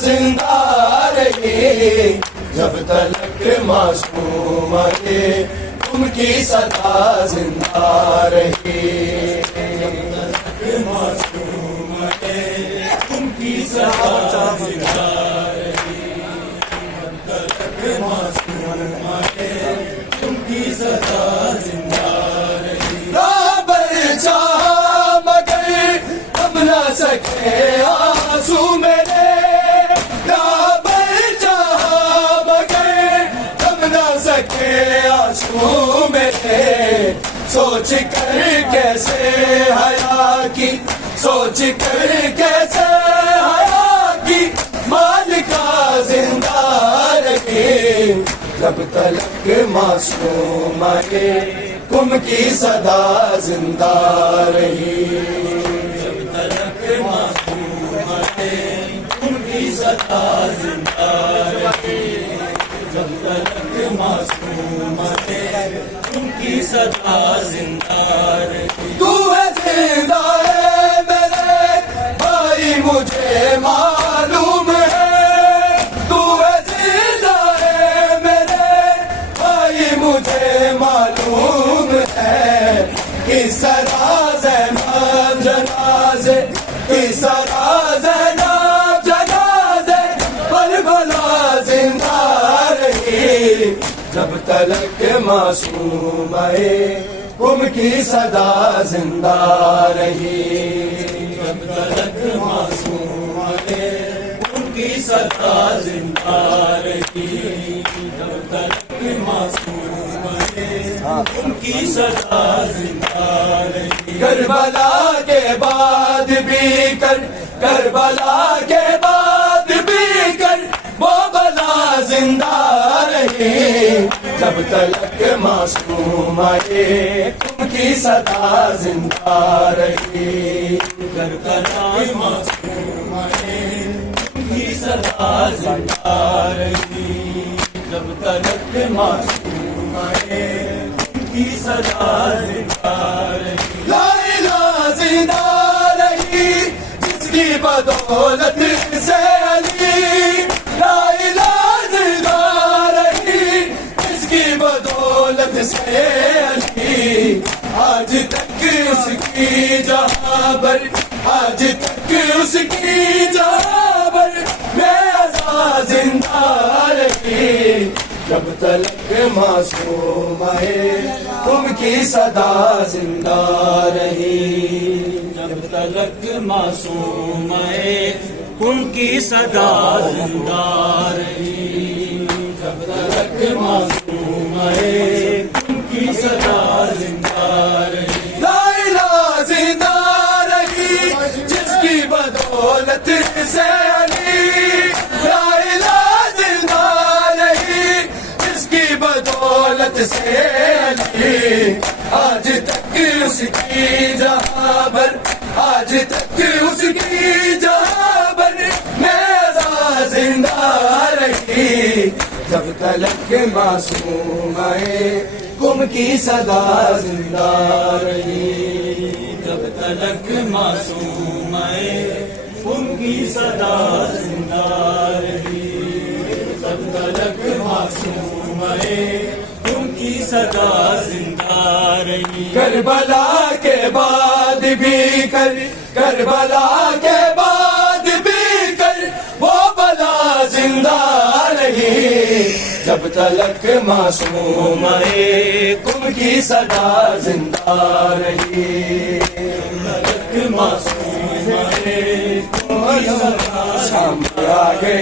زندہ رہی، جب تلک معصوم ہے تم کی صدا زندہ رہی، جب تلک معصوم ہے تم کی صدا زندہ رہی، جب تلک معصوم ہے تم کی صدا زندہ رہی۔ رابر چاہا مگر ہم نہ سکے آنسو میرے، رابر چاہا مگر ہم نہ سکے آنسو میرے، سوچ کر کیسے حیا کی، سوچ کر کیسے حیا کی مالکہ زندہ رہی، جب تلک معصوم ہے تم کی صدا زندہ رہی، جب تلک معصوم ہے تم کی صدا زندہ رہی، جب تلک معصوم ہے تم کی صدا زندہ رہی۔ تو ہے زندہ ہے میرے بھائی مجھے معلوم ہے، تو ہے زندہ ہے میرے بھائی مجھے معلوم ہے، کس طرح زینب جنازے، کس طرح زینب جنازے کربلا زندہ رہی، جب تلک معصوم ہے تم کی صدا زندہ رہی، جب تلک معصوم ہے تم کی صدا زندہ رہی، جب تلک معصوم ہے تم کی صدا زندہ رہی۔ کربلا کے بعد بھی کربلا کے بعد بھی وہ بلا زندہ رہی، جب تلک معصوم ہے تم کی صدا زندہ رہی، کربلا معصوم ہے تم کی صدا زندہ رہی، جب تلک معصوم ہے تم کی صدا زندہ رہی۔ لا الہ زندہ رہی جس کی بدولت سے علی، لا الہ زندہ رہی جس کی بدولت سے علی، آج تک اس کی جہاں پر، آج تک اس کی جہاں پر میں ازاں زندہ رہی، جب تلک معصوم ہے تم کی صدا زندہ رہی، جب تلک معصوم ہے تم کی صدا زندہ رہی، جب تلک معصوم ہے تم کی صدا زندہ رہی۔ لا الہ زندہ رہی جس کی بدولت سے علی، لا الہ زندہ رہی جس کی بدولت سے علی، آج تک اس کی جہاں پر، آج تک اس کی جہاں پر میں ازاں زندہ رہی، جب تلک معصوم ہے تم کی صدا زندہ رہی، جب تلک معصوم ہے تم کی صدا زندہ رہی، جب تلک معصوم ہے تم کی صدا زندہ رہی۔ کربلا کے بعد بھی کربلا کے بعد بھی وہ بلا زندہ رہی، جب تلک معصوم ہے تم کی صدا زندہ رہی، جب تلک معصوم ہے تم کی صدا۔ شام آ گئے